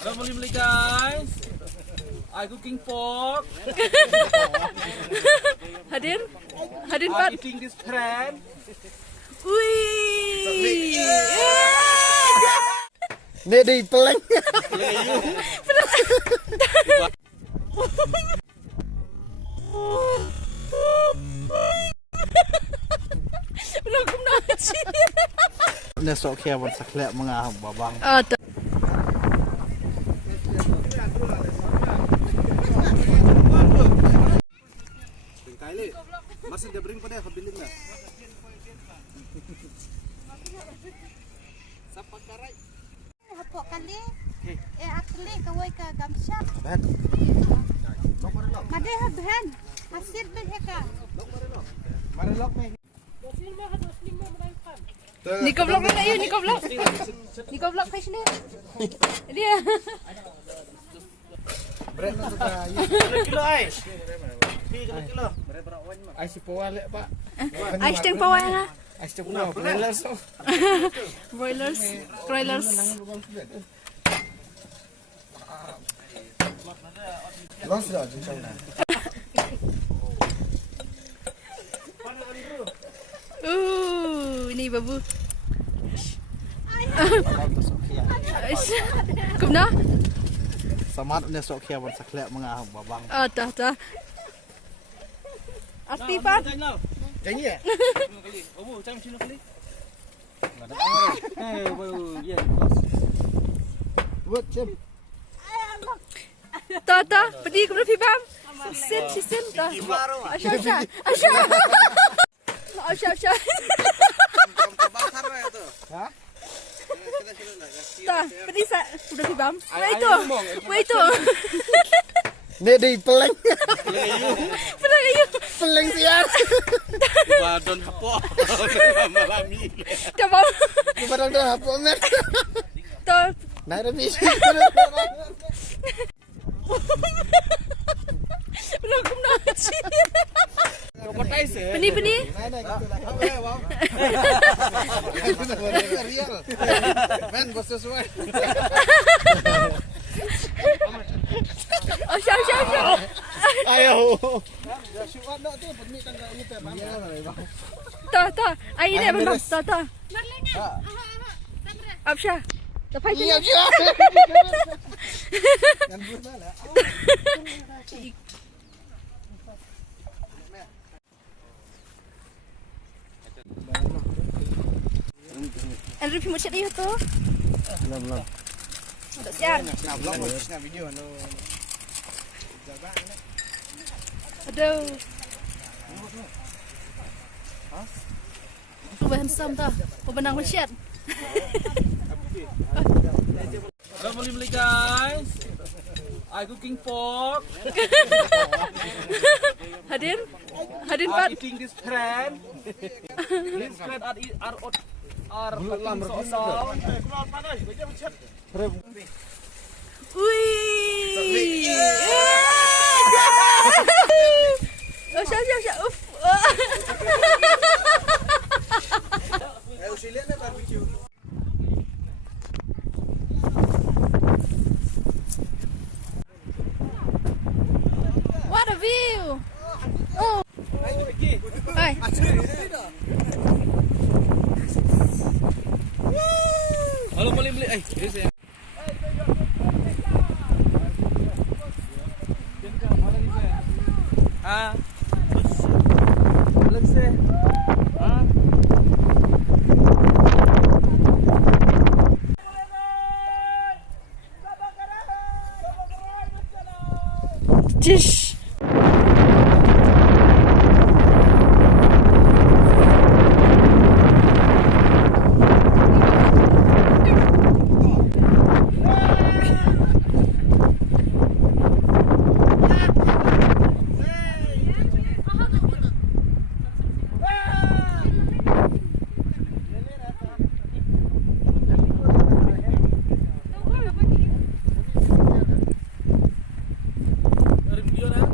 Don't believe me, guys. I cooking pork. Hadir I'm Pat. eating this pran. Wih. Nih di peleng. Belum kena sih. Nih sok kia buat saklek mengah babang. Masih dia bring pada habilin lah. Sapa karai. Hapok kali. Akli kawai ka gamsap. Baik. Made habhan. Hasil tu heka. Mari lok nih. Niko vlog na yun, Niko vlog. Niko vlog kay sini. Dia. Berat nak suka. Kilo ais. Kilo. Ais powalek pak. Ais teng pawai nga. Ais cepulau. Broilers. Broilers, broilers. Los dah jumpa. Ini babu. Kumna? Samat nih sok kia buat saklek mengah babang. Tah. Arti Pat. Janji ya? Oh, macam sini kali. Buat cem. Tah. Pergi ke Rafi Bam. Sim tah. Asya. Hah? Tah, pergi sa udah Rafi Bam. Wait tu. Nih di peleng. Pernah kayu. Peleng siang. Badon hapok. Malami. Coba. Barang dah apa mer. Tah. Naik lebih. Belum kena sih. Coba tais eh. Peni. Naik gitu lah. Real. Men bos sesuai. Asya. Ayo. Tah. Ai ni abang. Tah. Absya. Dapat Iya. je. Kan buat lah. Review macam ni tu. Belum. Ada siang. Nah, vlog nah video anu. Aduh. Tu handsome tah. Pemenang masyad. Don't believe me, guys. I cooking pork. Hadir I'm Pat. eating this pran. This pran are Wih. Asya. Uff. Ayo silat ni barbecue. What a view. Oh. Hai. Halo beli. Ini saya. Ah. Let's say. Ah. Jish. Video na.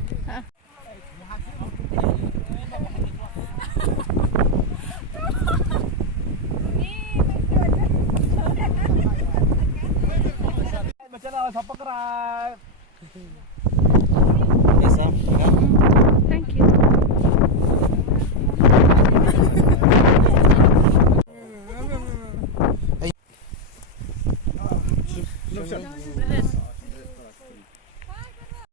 subscribe. Yes, sir. Thank you.